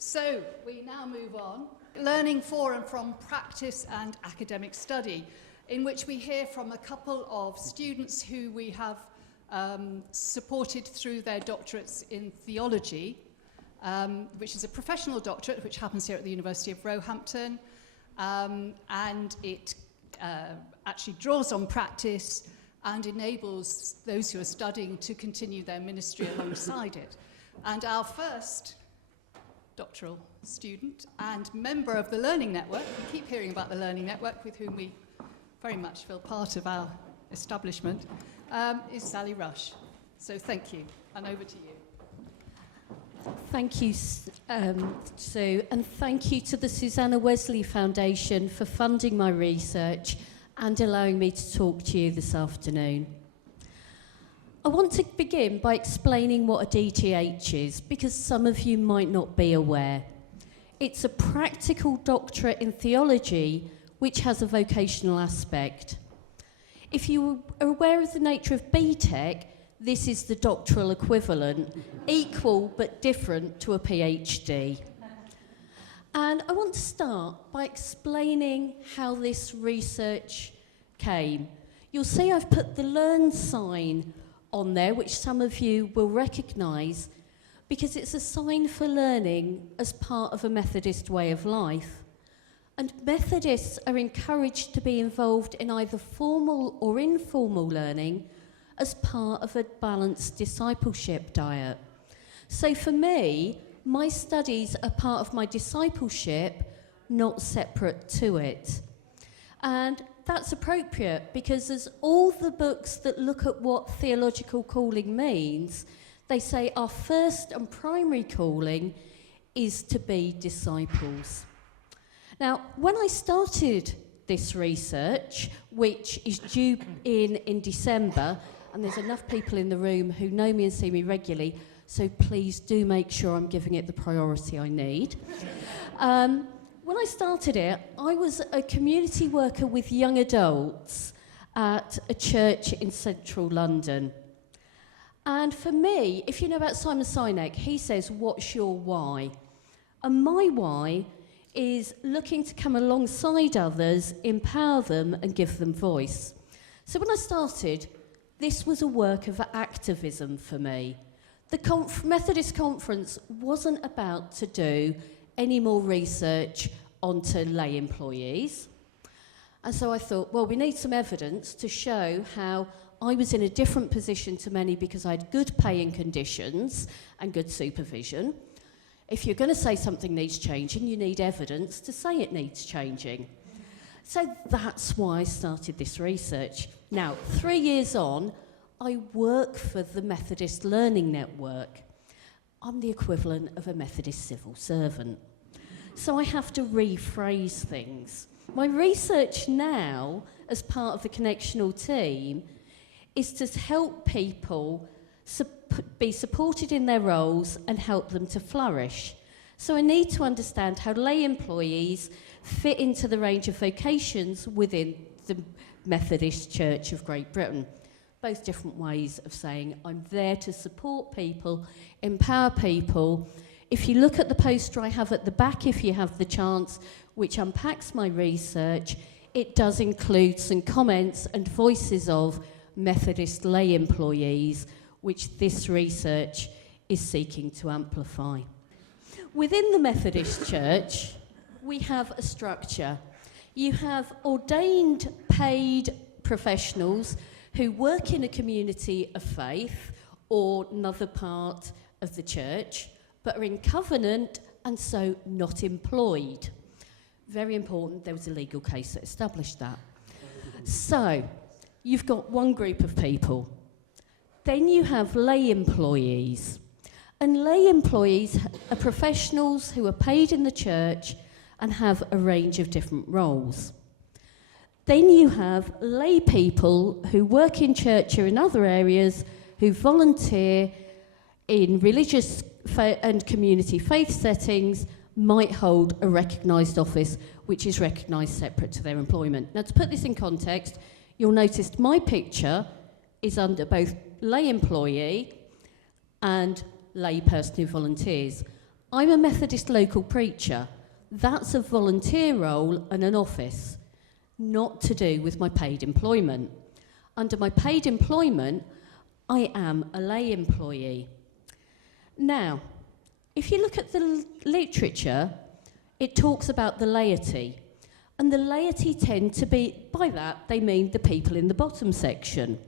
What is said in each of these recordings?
So we now move on. Learning for and from practice and academic study, in which we hear from a couple of students who we have supported through their doctorates in theology, which is a professional doctorate which happens here at the University of Roehampton, and it actually draws on practice and enables those who are studying to continue their ministry alongside it. And our first doctoral student and member of the Learning Network, we keep hearing about the Learning Network, with whom we very much feel part of our establishment, is Sally Rush. So thank you, and over to you. Thank you, Sue, and thank you to the Susanna Wesley Foundation for funding my research and allowing me to talk to you this afternoon. I want to begin by explaining what a DTH is, because some of you might not be aware. It's a practical doctorate in theology which has a vocational aspect. If you are aware of the nature of BTEC, this is the doctoral equivalent, equal but different to a PhD. And I want to start by explaining how this research came. You'll see I've put the Learn sign on there, which some of you will recognise, because it's a sign for learning as part of a Methodist way of life. And Methodists are encouraged to be involved in either formal or informal learning as part of a balanced discipleship diet. So for me, my studies are part of my discipleship, not separate to it. And that's appropriate, because as all the books that look at what theological calling means, they say our first and primary calling is to be disciples. Now, when I started this research, which is due in December, and there's enough people in the room who know me and see me regularly, so please do make sure I'm giving it the priority I need. When I started it, I was a community worker with young adults at a church in central London. And for me, if you know about Simon Sinek, he says, what's your why? And my why is looking to come alongside others, empower them and give them voice. So when I started, this was a work of activism for me. The Methodist Conference wasn't about to do any more research onto lay employees. And so I thought, well, we need some evidence to show how I was in a different position to many because I had good paying conditions and good supervision. If you're going to say something needs changing, you need evidence to say it needs changing. So that's why I started this research. Now, 3 years on, I work for the Methodist Learning Network. I'm the equivalent of a Methodist civil servant. So I have to rephrase things. My research now, as part of the connectional team, is to help people be supported in their roles and help them to flourish. So I need to understand how lay employees fit into the range of vocations within the Methodist Church of Great Britain. Both different ways of saying I'm there to support people, empower people. If you look at the poster I have at the back, if you have the chance, which unpacks my research, it does include some comments and voices of Methodist lay employees, which this research is seeking to amplify. Within the Methodist Church, we have a structure. You have ordained paid professionals who work in a community of faith or another part of the church, but are in covenant and so not employed. Very important, there was a legal case that established that. So, you've got one group of people. Then you have lay employees. And lay employees are professionals who are paid in the church and have a range of different roles. Then you have lay people who work in church or in other areas, who volunteer in religious and community faith settings, might hold a recognised office which is recognised separate to their employment. Now, to put this in context, you'll notice my picture is under both lay employee and lay person who volunteers. I'm a Methodist local preacher. That's a volunteer role and an office, not to do with my paid employment. Under my paid employment, I am a lay employee. Now, if you look at the literature, it talks about the laity. And the laity tend to be, by that, they mean the people in the bottom section.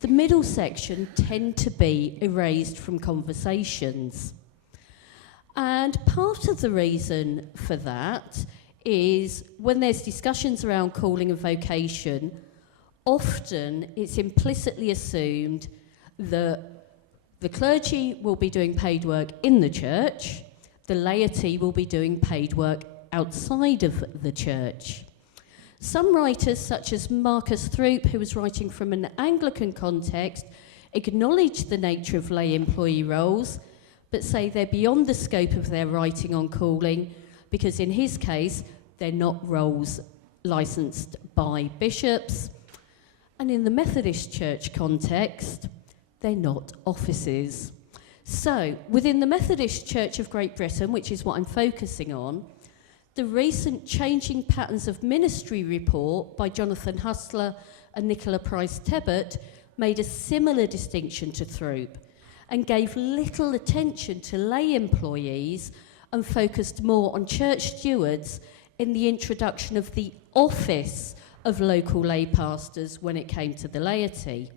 The middle section tend to be erased from conversations. And part of the reason for that is when there's discussions around calling and vocation, often it's implicitly assumed that the clergy will be doing paid work in the church, the laity will be doing paid work outside of the church. Some writers, such as Marcus Throop, who was writing from an Anglican context, acknowledge the nature of lay employee roles, but say they're beyond the scope of their writing on calling, because in his case, they're not roles licensed by bishops. And in the Methodist Church context, they're not offices. So, within the Methodist Church of Great Britain, which is what I'm focusing on, the recent Changing Patterns of Ministry report by Jonathan Hustler and Nicola Price-Tebbott made a similar distinction to Throop and gave little attention to lay employees and focused more on church stewards in the introduction of the office of local lay pastors when it came to the laity.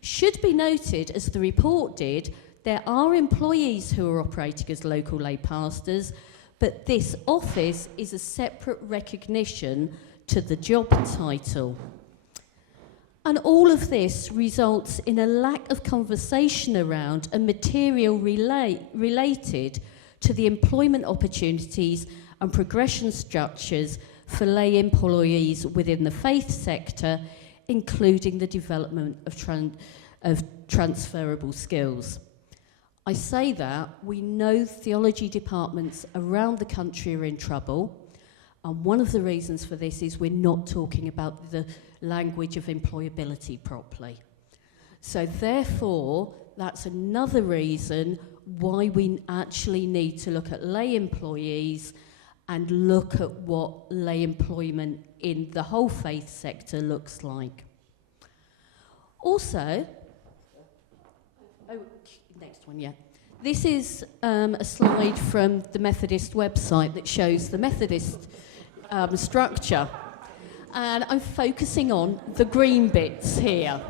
Should be noted, as the report did, there are employees who are operating as local lay pastors, but this office is a separate recognition to the job title. And all of this results in a lack of conversation around and material related to the employment opportunities and progression structures for lay employees within the faith sector, including the development of transferable skills. I say that we know theology departments around the country are in trouble, and one of the reasons for this is we're not talking about the language of employability properly. So therefore, that's another reason why we actually need to look at lay employees and look at what lay employment in the whole faith sector looks like. Also, next one, yeah. This is a slide from the Methodist website that shows the Methodist structure. And I'm focusing on the green bits here.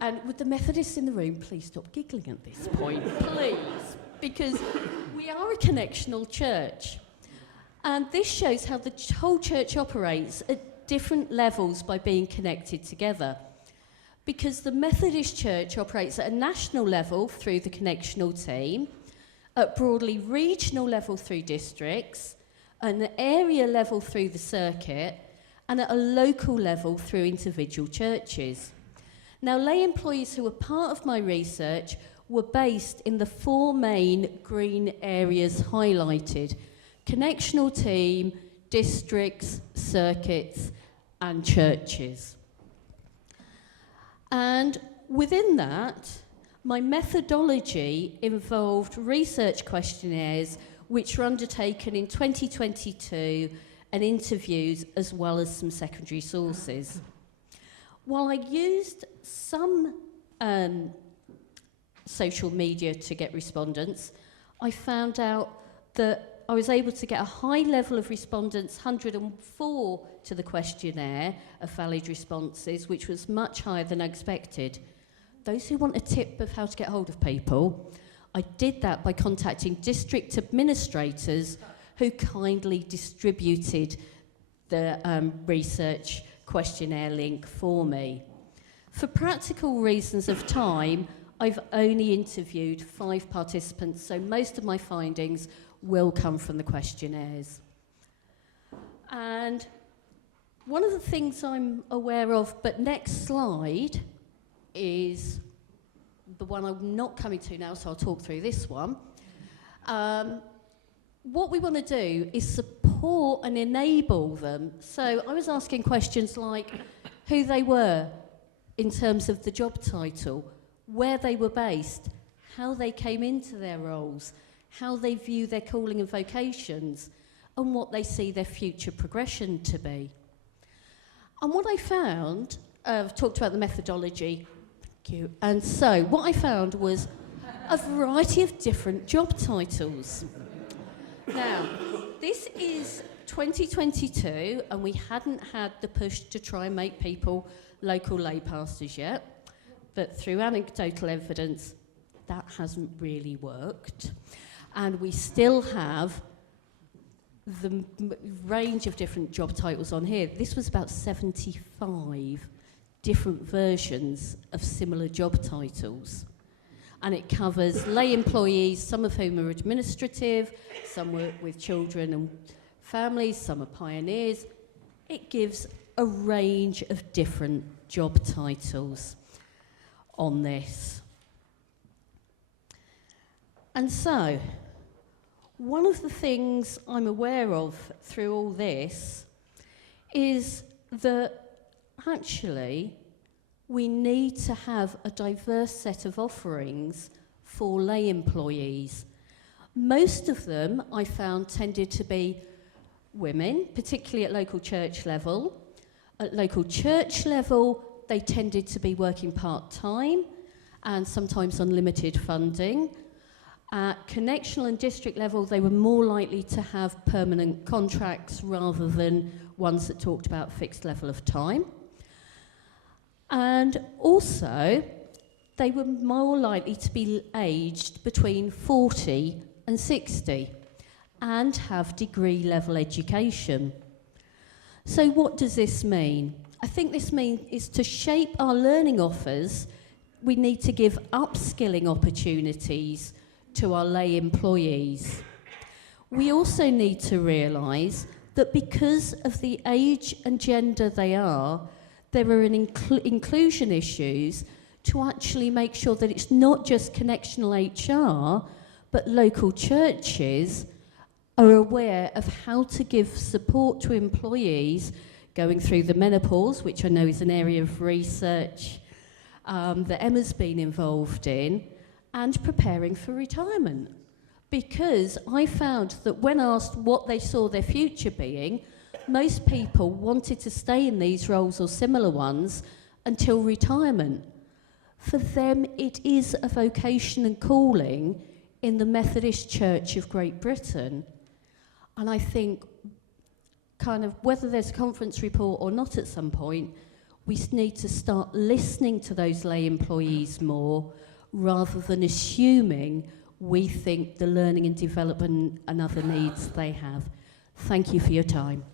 And would the Methodists in the room please stop giggling at this point, please? Because we are a connectional church. And this shows how the whole church operates at different levels by being connected together. Because the Methodist Church operates at a national level through the connectional team, at broadly regional level through districts, an area level through the circuit, and at a local level through individual churches. Now, lay employees who were part of my research were based in the four main green areas highlighted: connectional team, districts, circuits, and churches. And within that, my methodology involved research questionnaires which were undertaken in 2022 and interviews as well as some secondary sources. While I used some social media to get respondents, I found out that I was able to get a high level of respondents, 104 to the questionnaire of valid responses, which was much higher than I expected. Those who want a tip of how to get hold of people, I did that by contacting district administrators who kindly distributed the research questionnaire link for me. For practical reasons of time, I've only interviewed 5 participants, so most of my findings will come from the questionnaires. And one of the things I'm aware of, but next slide is the one I'm not coming to now, so I'll talk through this one. What we want to do is support and enable them. So I was asking questions like who they were in terms of the job title, where they were based, how they came into their roles, how they view their calling and vocations, and what they see their future progression to be. And what I found, I've talked about the methodology, thank you, and so what I found was a variety of different job titles. Now, this is 2022, and we hadn't had the push to try and make people local lay pastors yet, but through anecdotal evidence, that hasn't really worked. And we still have the range of different job titles on here. This was about 75 different versions of similar job titles. And it covers lay employees, some of whom are administrative, some work with children and families, some are pioneers. It gives a range of different job titles on this. And so, one of the things I'm aware of through all this is that actually we need to have a diverse set of offerings for lay employees. Most of them, I found, tended to be women, particularly at local church level. At local church level, they tended to be working part-time and sometimes on limited funding. At connectional and district level, they were more likely to have permanent contracts rather than ones that talked about fixed level of time. And also, they were more likely to be aged between 40 and 60 and have degree level education. So what does this mean? I think this means is to shape our learning offers, we need to give upskilling opportunities to our lay employees. We also need to realise that because of the age and gender they are, there are inclusion issues to actually make sure that it's not just connectional HR, but local churches are aware of how to give support to employees going through the menopause, which I know is an area of research that Emma's been involved in, and preparing for retirement. Because I found that when asked what they saw their future being, most people wanted to stay in these roles or similar ones until retirement. For them, it is a vocation and calling in the Methodist Church of Great Britain. And I think kind of whether there's a conference report or not at some point, we need to start listening to those lay employees more rather than assuming we think the learning and development and other needs they have. Thank you for your time.